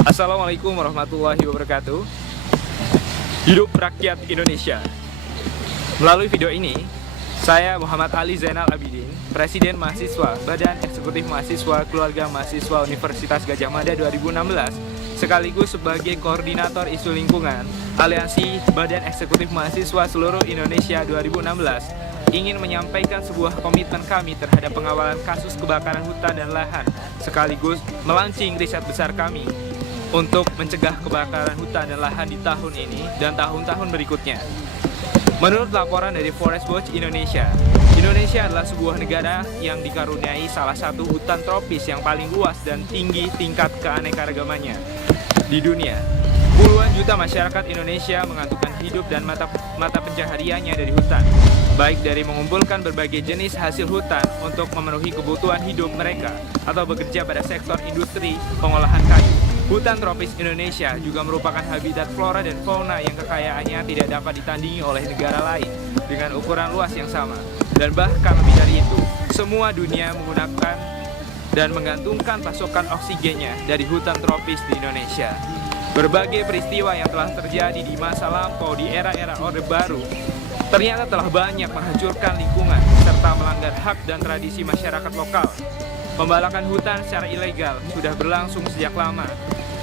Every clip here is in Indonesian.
Assalamualaikum warahmatullahi wabarakatuh. Hidup rakyat Indonesia. Melalui video ini, saya Muhammad Ali Zainal Abidin, Presiden Mahasiswa Badan Eksekutif Mahasiswa Keluarga Mahasiswa Universitas Gadjah Mada 2016, sekaligus sebagai Koordinator Isu Lingkungan Aliansi Badan Eksekutif Mahasiswa Seluruh Indonesia 2016, ingin menyampaikan sebuah komitmen kami terhadap pengawalan kasus kebakaran hutan dan lahan, sekaligus melaunching riset besar kami untuk mencegah kebakaran hutan dan lahan di tahun ini dan tahun-tahun berikutnya. Menurut laporan dari Forest Watch Indonesia, Indonesia adalah sebuah negara yang dikaruniai salah satu hutan tropis yang paling luas dan tinggi tingkat keanekaragamannya di dunia. Puluhan juta masyarakat Indonesia menggantungkan hidup dan mata pencahariannya dari hutan, baik dari mengumpulkan berbagai jenis hasil hutan untuk memenuhi kebutuhan hidup mereka atau bekerja pada sektor industri pengolahan kayu. Hutan tropis Indonesia juga merupakan habitat flora dan fauna yang kekayaannya tidak dapat ditandingi oleh negara lain dengan ukuran luas yang sama. Dan bahkan lebih dari itu, semua dunia menggunakan dan menggantungkan pasokan oksigennya dari hutan tropis di Indonesia. Berbagai peristiwa yang telah terjadi di masa lampau di era-era Orde Baru ternyata telah banyak menghancurkan lingkungan serta melanggar hak dan tradisi masyarakat lokal. Pembalakan hutan secara ilegal sudah berlangsung sejak lama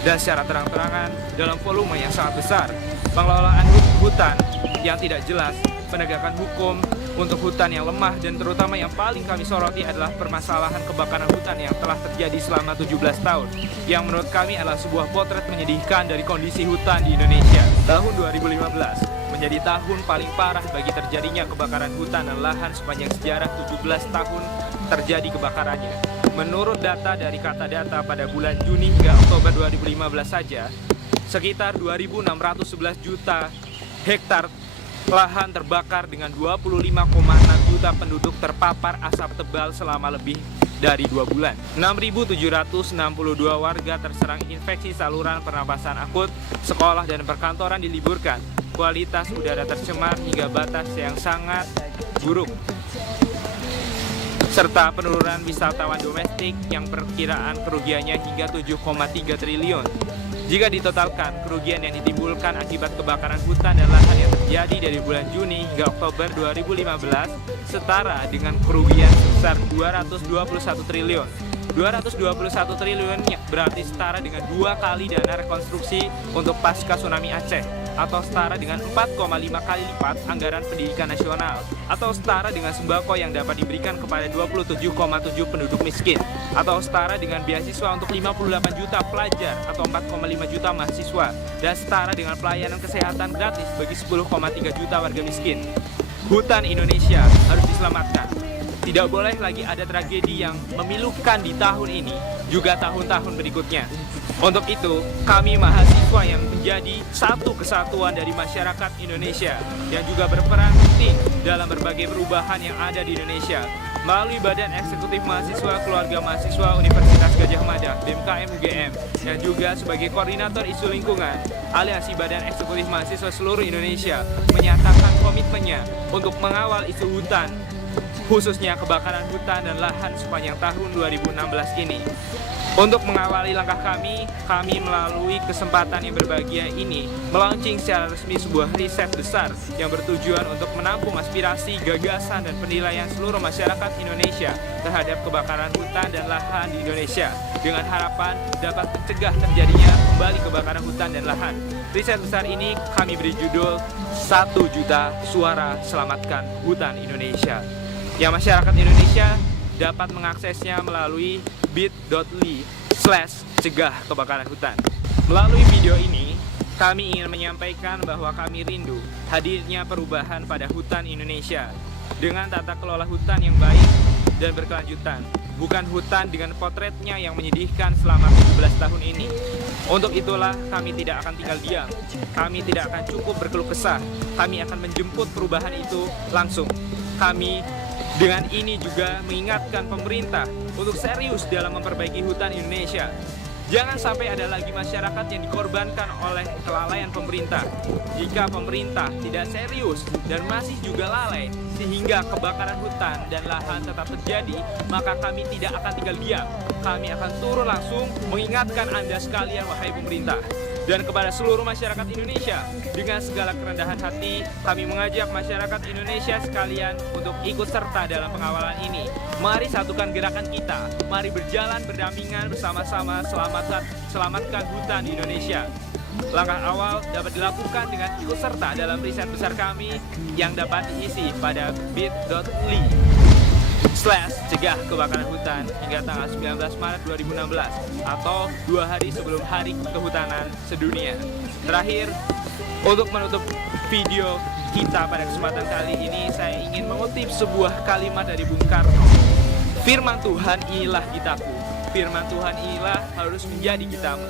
dan secara terang-terangan dalam volume yang sangat besar. Pengelolaan hutan yang tidak jelas, penegakan hukum untuk hutan yang lemah, dan terutama yang paling kami soroti adalah permasalahan kebakaran hutan yang telah terjadi selama 17 tahun, yang menurut kami adalah sebuah potret menyedihkan dari kondisi hutan di Indonesia. Tahun 2015 menjadi tahun paling parah bagi terjadinya kebakaran hutan dan lahan sepanjang sejarah 17 tahun terjadi kebakarannya. Menurut data dari Kata Data pada bulan Juni hingga Oktober 2015 saja, sekitar 2.611 juta hektar lahan terbakar dengan 25,6 juta penduduk terpapar asap tebal selama lebih dari 2 bulan. 6.762 warga terserang infeksi saluran pernapasan akut, sekolah dan perkantoran diliburkan, kualitas udara tercemar hingga batas yang sangat buruk, serta penurunan wisatawan domestik yang perkiraan kerugiannya hingga 7,3 triliun. Jika ditotalkan, kerugian yang ditimbulkan akibat kebakaran hutan dan lahan yang terjadi dari bulan Juni hingga Oktober 2015 setara dengan kerugian sebesar 221 triliun. 221 triliun berarti setara dengan 2 kali dana rekonstruksi untuk pasca tsunami Aceh, atau setara dengan 4,5 kali lipat anggaran pendidikan nasional, atau setara dengan sembako yang dapat diberikan kepada 27,7 penduduk miskin, atau setara dengan beasiswa untuk 58 juta pelajar atau 4,5 juta mahasiswa, dan setara dengan pelayanan kesehatan gratis bagi 10,3 juta warga miskin. Hutan Indonesia harus diselamatkan. Tidak boleh lagi ada tragedi yang memilukan di tahun ini juga tahun-tahun berikutnya. Untuk itu, kami mahasiswa yang menjadi satu kesatuan dari masyarakat Indonesia yang juga berperan penting dalam berbagai perubahan yang ada di Indonesia, melalui Badan Eksekutif Mahasiswa Keluarga Mahasiswa Universitas Gadjah Mada (BMKM UGM), dan juga sebagai Koordinator Isu Lingkungan Aliansi Badan Eksekutif Mahasiswa Seluruh Indonesia, menyatakan komitmennya untuk mengawal isu hutan, khususnya kebakaran hutan dan lahan sepanjang tahun 2016 ini. Untuk mengawali langkah kami melalui kesempatan yang berbahagia ini melaunching secara resmi sebuah riset besar yang bertujuan untuk menampung aspirasi, gagasan, dan penilaian seluruh masyarakat Indonesia terhadap kebakaran hutan dan lahan di Indonesia, dengan harapan dapat mencegah terjadinya kembali kebakaran hutan dan lahan. Riset besar ini kami beri judul 1 juta suara selamatkan hutan Indonesia, yang masyarakat Indonesia dapat mengaksesnya melalui bit.ly/cegah kebakaran hutan. Melalui video ini, kami ingin menyampaikan bahwa kami rindu hadirnya perubahan pada hutan Indonesia dengan tata kelola hutan yang baik dan berkelanjutan, bukan hutan dengan potretnya yang menyedihkan selama 17 tahun ini. Untuk itulah kami tidak akan tinggal diam, kami tidak akan cukup berkeluh kesah, kami akan menjemput perubahan itu langsung. Kami dengan ini juga mengingatkan pemerintah untuk serius dalam memperbaiki hutan Indonesia. Jangan sampai ada lagi masyarakat yang dikorbankan oleh kelalaian pemerintah. Jika pemerintah tidak serius dan masih juga lalai sehingga kebakaran hutan dan lahan tetap terjadi, maka kami tidak akan tinggal diam. Kami akan turun langsung mengingatkan Anda sekalian, wahai pemerintah. Dan kepada seluruh masyarakat Indonesia, dengan segala kerendahan hati, kami mengajak masyarakat Indonesia sekalian untuk ikut serta dalam pengawalan ini. Mari satukan gerakan kita, mari berjalan berdampingan bersama-sama selamatkan hutan di Indonesia. Langkah awal dapat dilakukan dengan ikut serta dalam riset besar kami yang dapat diisi pada bit.ly/cegah kebakaran hutan hingga tanggal 19 Maret 2016 atau 2 hari sebelum Hari Kehutanan Sedunia. Terakhir, untuk menutup video kita pada kesempatan kali ini, saya ingin mengutip sebuah kalimat dari Bung Karno. Firman Tuhan inilah kitaku, firman Tuhan inilah harus menjadi kitamu.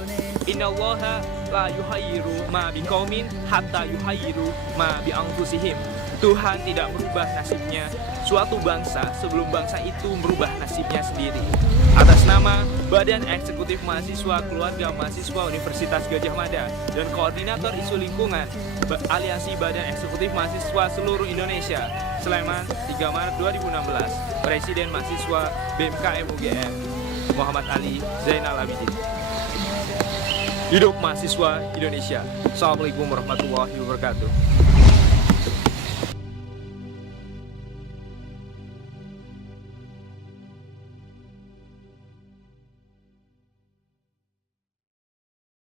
Innallaha la yuhayyiru ma biqaumin hatta yuhayyiru ma bi anfusihim. Tuhan tidak merubah nasibnya suatu bangsa sebelum bangsa itu merubah nasibnya sendiri. Atas nama Badan Eksekutif Mahasiswa Keluarga Mahasiswa Universitas Gadjah Mada dan Koordinator Isu Lingkungan Aliansi Badan Eksekutif Mahasiswa Seluruh Indonesia, Sleman, 3 Maret 2016, Presiden Mahasiswa BMKM UGM, Muhammad Ali Zainal Abidin. Hidup mahasiswa Indonesia. Assalamualaikum warahmatullahi wabarakatuh.